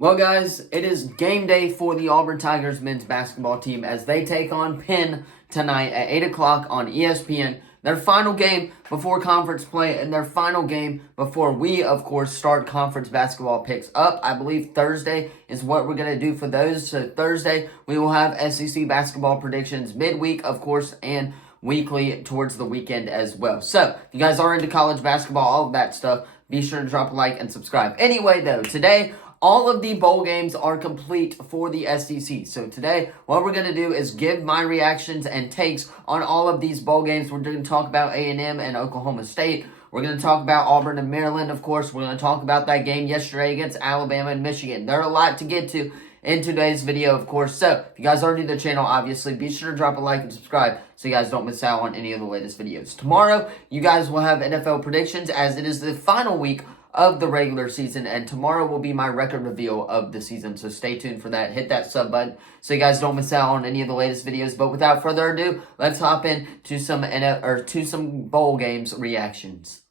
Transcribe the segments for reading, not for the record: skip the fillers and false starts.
Well, guys, it is game day for the Auburn Tigers men's basketball team as they take on Penn tonight at 8 o'clock on ESPN. Their final game before conference play and their final game before we, of course, start conference basketball picks up. I believe Thursday is what we're going to do for those. So Thursday, we will have SEC basketball predictions midweek, of course, and weekly towards the weekend as well. So, if you guys are into college basketball, all of that stuff, be sure to drop a like and subscribe. Anyway, though, today, all of the bowl games are complete for the SEC. So today, what we're going to do is give my reactions and takes on all of these bowl games. We're going to talk about A&M and Oklahoma State. We're going to talk about Auburn and Maryland, of course. We're going to talk about that game yesterday against Alabama and Michigan. There are a lot to get to in today's video, of course. So, if you guys are new to the channel, obviously, be sure to drop a like and subscribe so you guys don't miss out on any of the latest videos. Tomorrow, you guys will have NFL predictions as it is the final week of the regular season, and tomorrow will be my record reveal of the season, so stay tuned for that. Hit that sub button so you guys don't miss out on any of the latest videos. But without further ado, let's hop in to some bowl games reactions.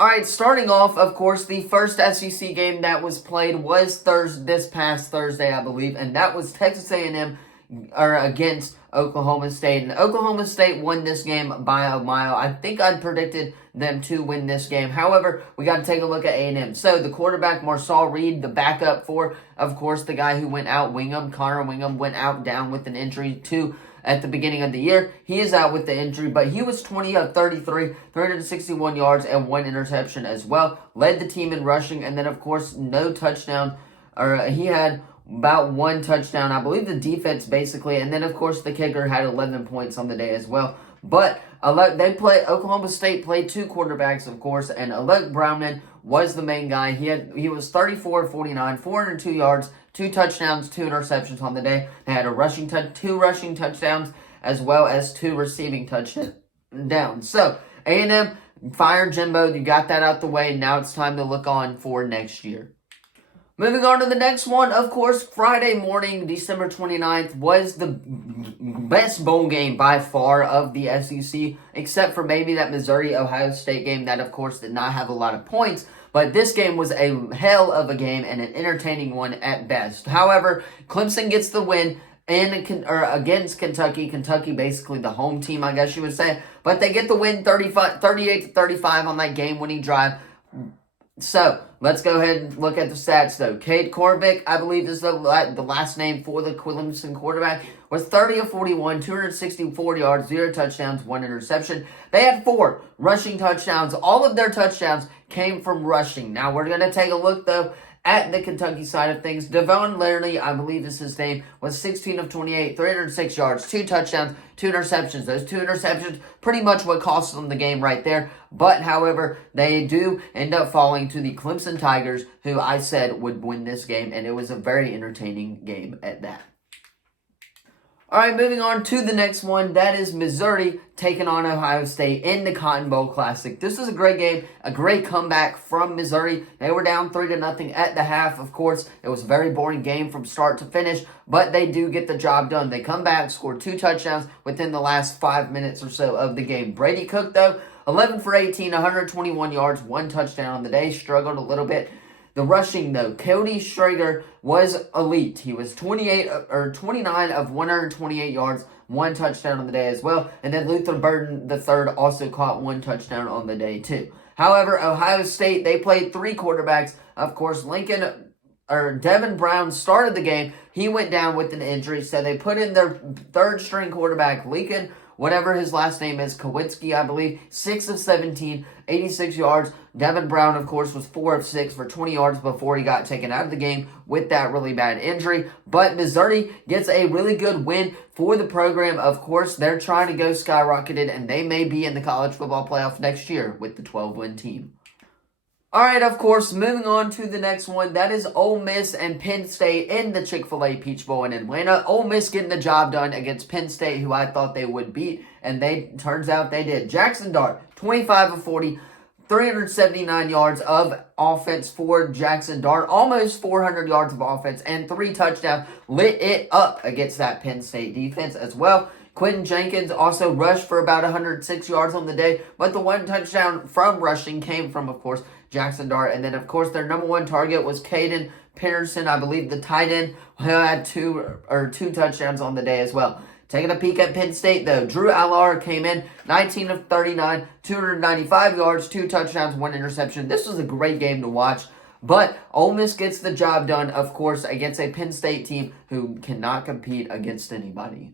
Alright, starting off, of course, the first SEC game that was played was this past Thursday, I believe, and that was Texas A&M against Oklahoma State. And Oklahoma State won this game by a mile. I think I predicted them to win this game. However, we got to take a look at A&M. So, the quarterback, Marcel Reed, the backup for, of course, the guy who went out, Connor Wingham, went out down with an injury at the beginning of the year. He is out with the injury, but he was 20 of 33, 361 yards, and 1 interception as well. Led the team in rushing, and then, of course, no touchdown. He had about 1 touchdown. I believe the defense, basically, and then, of course, the kicker had 11 points on the day as well. But Oklahoma State played 2 quarterbacks, of course, and Alec Brownman was the main guy. He was 34-49, 402 yards, 2 touchdowns, 2 interceptions on the day. They had 2 rushing touchdowns, as well as 2 receiving touchdowns. So, A&M fired Jimbo. You got that out the way. Now it's time to look on for next year. Moving on to the next one, of course, Friday morning, December 29th, was the best bowl game by far of the SEC, except for maybe that Missouri-Ohio State game that, of course, did not have a lot of points. But this game was a hell of a game and an entertaining one at best. However, Clemson gets the win against Kentucky. Kentucky, basically the home team, I guess you would say. But they get the win 38-35 on that game-winning drive. So, let's go ahead and look at the stats, though. Cade Korvick, I believe is the last name for the Clemson quarterback, was 30 of 41, 264 yards, 0 touchdowns, 1 interception. They had 4 rushing touchdowns. All of their touchdowns came from rushing. Now, we're going to take a look, though, at the Kentucky side of things. Devon Laramie, I believe is his name, was 16 of 28, 306 yards, 2 touchdowns, 2 interceptions. Those 2 interceptions, pretty much what cost them the game right there. But, however, they do end up falling to the Clemson Tigers, who I said would win this game, and it was a very entertaining game at that. Alright, moving on to the next one. That is Missouri taking on Ohio State in the Cotton Bowl Classic. This was a great game, a great comeback from Missouri. They were down 3-0 at the half, of course. It was a very boring game from start to finish, but they do get the job done. They come back, score 2 touchdowns within the last 5 minutes or so of the game. Brady Cook, though, 11 for 18, 121 yards, 1 touchdown on the day. Struggled a little bit. The rushing, though, Cody Schrager was elite. He was 29 of 128 yards, 1 touchdown on the day as well. And then Luther Burden III also caught 1 touchdown on the day, too. However, Ohio State, they played 3 quarterbacks. Of course, Devin Brown started the game. He went down with an injury, so they put in their 3rd-string quarterback, Lincoln, whatever his last name is, Kowinski, I believe, 6 of 17, 86 yards. Devin Brown, of course, was 4 of 6 for 20 yards before he got taken out of the game with that really bad injury. But Missouri gets a really good win for the program. Of course, they're trying to go skyrocketed, and they may be in the college football playoff next year with the 12-win team. Alright, of course, moving on to the next one. That is Ole Miss and Penn State in the Chick-fil-A Peach Bowl in Atlanta. Ole Miss getting the job done against Penn State, who I thought they would beat, and turns out they did. Jackson Dart, 25 of 40, 379 yards of offense for Jackson Dart. Almost 400 yards of offense and 3 touchdowns. Lit it up against that Penn State defense as well. Quentin Jenkins also rushed for about 106 yards on the day, but the 1 touchdown from rushing came from, of course, Jackson Dart. And then, of course, their number one target was Caden Peterson, I believe the tight end, who had two touchdowns on the day as well. Taking a peek at Penn State, though, Drew Allar came in 19 of 39, 295 yards, 2 touchdowns, 1 interception. This was a great game to watch. But Ole Miss gets the job done, of course, against a Penn State team who cannot compete against anybody.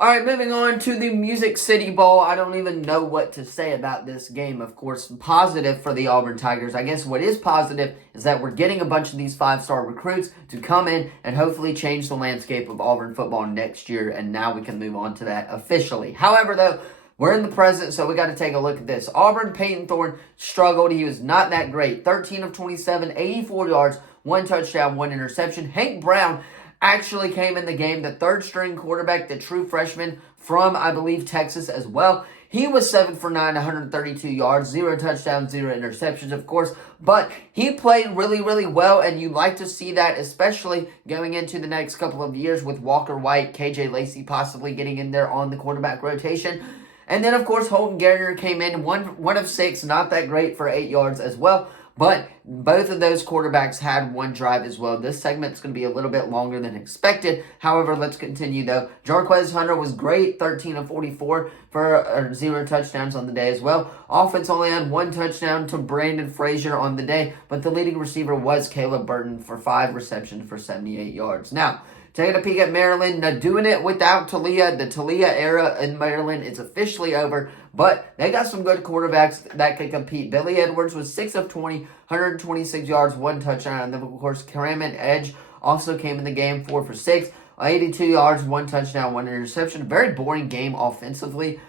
All right, moving on to the Music City Bowl. I don't even know what to say about this game. Of course, positive for the Auburn Tigers. I guess what is positive is that we're getting a bunch of these 5-star recruits to come in and hopefully change the landscape of Auburn football next year, and now we can move on to that officially. However, though, we're in the present, so we got to take a look at this. Auburn, Peyton Thorne struggled. He was not that great. 13 of 27, 84 yards, 1 touchdown, 1 interception. Hank Brown actually came in the game, the third-string quarterback, the true freshman from, I believe, Texas as well. He was 7 for 9, 132 yards, 0 touchdowns, 0 interceptions, of course. But he played really, really well, and you like to see that, especially going into the next couple of years with Walker White, KJ Lacey possibly getting in there on the quarterback rotation. And then, of course, Holton Garner came in, one of 6, not that great for 8 yards as well. But both of those quarterbacks had 1 drive as well. This segment's going to be a little bit longer than expected. However, let's continue, though. Jarquez Hunter was great, 13 of 44 for 0 touchdowns on the day as well. Offense only had 1 touchdown to Brandon Frazier on the day, but the leading receiver was Caleb Burton for 5 receptions for 78 yards. Now, taking a peek at Maryland, now doing it without Talia. The Talia era in Maryland is officially over, but they got some good quarterbacks that can compete. Billy Edwards was 6 of 20, 126 yards, 1 touchdown. And then, of course, Karaman Edge also came in the game, 4 for 6, 82 yards, 1 touchdown, 1 interception. Very boring game offensively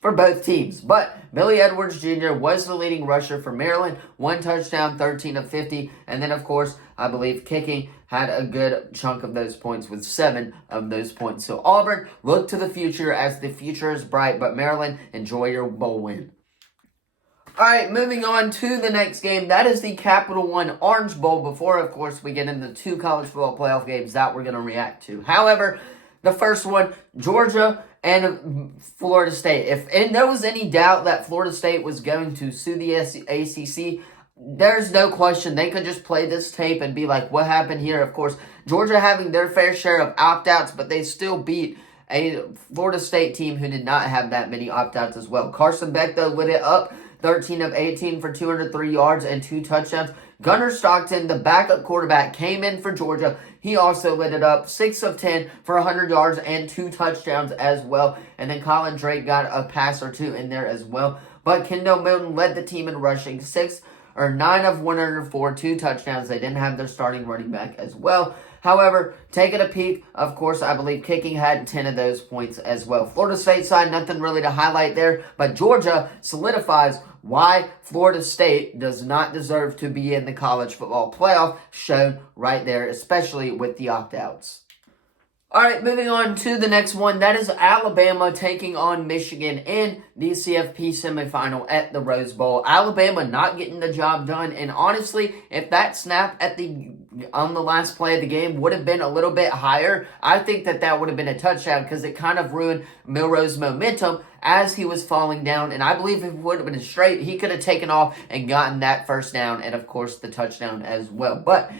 for both teams. But Billy Edwards Jr. was the leading rusher for Maryland. 1 touchdown, 13 of 50. And then, of course, I believe kicking had a good chunk of those points with 7 of those points. So Auburn, look to the future as the future is bright. But Maryland, enjoy your bowl win. All right, moving on to the next game. That is the Capital One Orange Bowl before, of course, we get into 2 college football playoff games that we're going to react to. However, the first one, Georgia and Florida State. If there was any doubt that Florida State was going to sue the ACC, there's no question. They could just play this tape and be like, what happened here? Of course, Georgia having their fair share of opt-outs, but they still beat a Florida State team who did not have that many opt-outs as well. Carson Beck, though, lit it up. 13 of 18 for 203 yards and 2 touchdowns. Gunnar Stockton, the backup quarterback, came in for Georgia. He also lit it up. 6 of 10 for 100 yards and 2 touchdowns as well. And then Colin Drake got a pass or 2 in there as well. But Kendall Milton led the team in rushing. 9 of 104, 2 touchdowns. They didn't have their starting running back as well. However, taking a peek, of course, I believe kicking had 10 of those points as well. Florida State side, nothing really to highlight there, but Georgia solidifies why Florida State does not deserve to be in the college football playoff, shown right there, especially with the opt-outs. All right, moving on to the next one. That is Alabama taking on Michigan in the CFP semifinal at the Rose Bowl. Alabama not getting the job done. And honestly, if that snap on the last play of the game would have been a little bit higher, I think that would have been a touchdown because it kind of ruined Milroe's momentum as he was falling down. And I believe if it would have been straight, he could have taken off and gotten that first down and, of course, the touchdown as well. But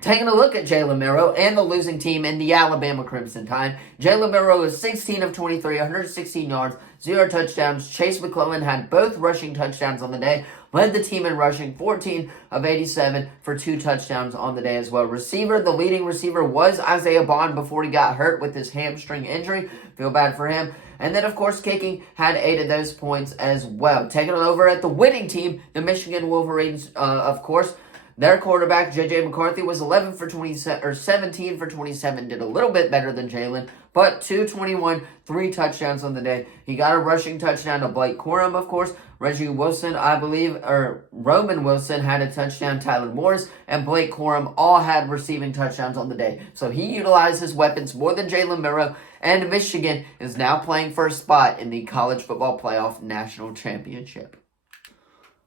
taking a look at Jalen Milroe and the losing team in the Alabama Crimson Tide. Jalen Milroe was 16 of 23, 116 yards, 0 touchdowns. Chase McClellan had both rushing touchdowns on the day. Led the team in rushing, 14 of 87 for 2 touchdowns on the day as well. The leading receiver was Isaiah Bond before he got hurt with his hamstring injury. Feel bad for him. And then, of course, kicking had 8 of those points as well. Taking it over at the winning team, the Michigan Wolverines, of course. Their quarterback, J.J. McCarthy, was 17 for 27, did a little bit better than Jalen, but 221, 3 touchdowns on the day. He got a rushing touchdown to Blake Corum, of course. Reggie Wilson, I believe, or Roman Wilson had a touchdown. Tyler Morris and Blake Corum all had receiving touchdowns on the day. So he utilized his weapons more than Jalen Milroe, and Michigan is now playing for a spot in the College Football Playoff National Championship.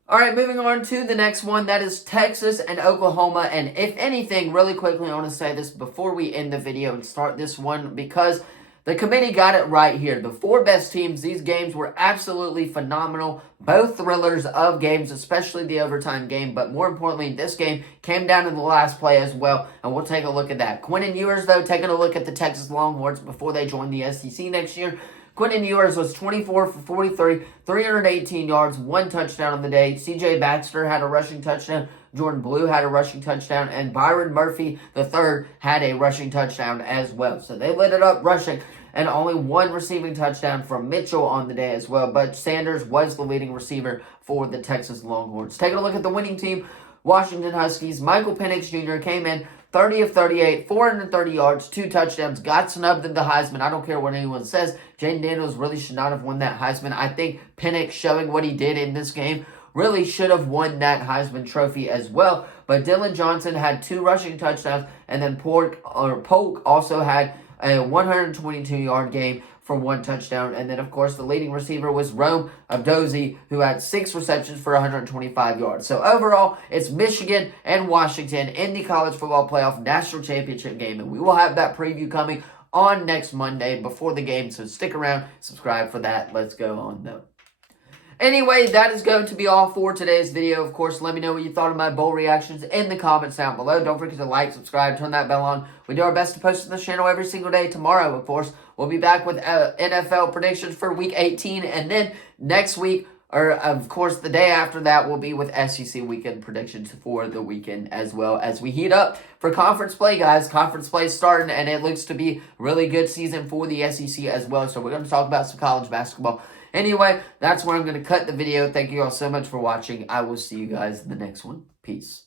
All right, moving on to the next one. That is Texas and Oklahoma. And if anything, really quickly, I want to say this before we end the video and start this one because The committee got it right here. The 4 best teams, these games were absolutely phenomenal. Both thrillers of games, especially the overtime game. But more importantly, this game came down to the last play as well. And we'll take a look at that. Quentin Ewers, though, taking a look at the Texas Longhorns before they join the SEC next year. Quentin Ewers was 24 for 43, 318 yards, 1 touchdown on the day. C.J. Baxter had a rushing touchdown. Jordan Blue had a rushing touchdown. And Byron Murphy III had a rushing touchdown as well. So they lit it up rushing. And only 1 receiving touchdown from Mitchell on the day as well. But Sanders was the leading receiver for the Texas Longhorns. Taking a look at the winning team, Washington Huskies. Michael Penix Jr. came in 30 of 38, 430 yards, 2 touchdowns, got snubbed in the Heisman. I don't care what anyone says. Jaden Daniels really should not have won that Heisman. I think Penix, showing what he did in this game, really should have won that Heisman Trophy as well. But Dylan Johnson had 2 rushing touchdowns, and then Polk also had a 122-yard game for 1 touchdown. And then, of course, the leading receiver was Rome Abdozi, who had 6 receptions for 125 yards. So, overall, it's Michigan and Washington in the College Football Playoff National Championship game. And we will have that preview coming on next Monday before the game. So, stick around, subscribe for that. Let's go on, though. Anyway, that is going to be all for today's video. Of course, let me know what you thought of my bowl reactions in the comments down below. Don't forget to like, subscribe, turn that bell on. We do our best to post on this channel every single day. Tomorrow, of course, we'll be back with NFL predictions for Week 18. And then next week, or of course the day after that, will be with SEC weekend predictions for the weekend as well as we heat up for conference play, guys. Conference play starting, and it looks to be a really good season for the SEC as well. So we're going to talk about some college basketball. Anyway, that's where I'm going to cut the video. Thank you all so much for watching. I will see you guys in the next one. Peace.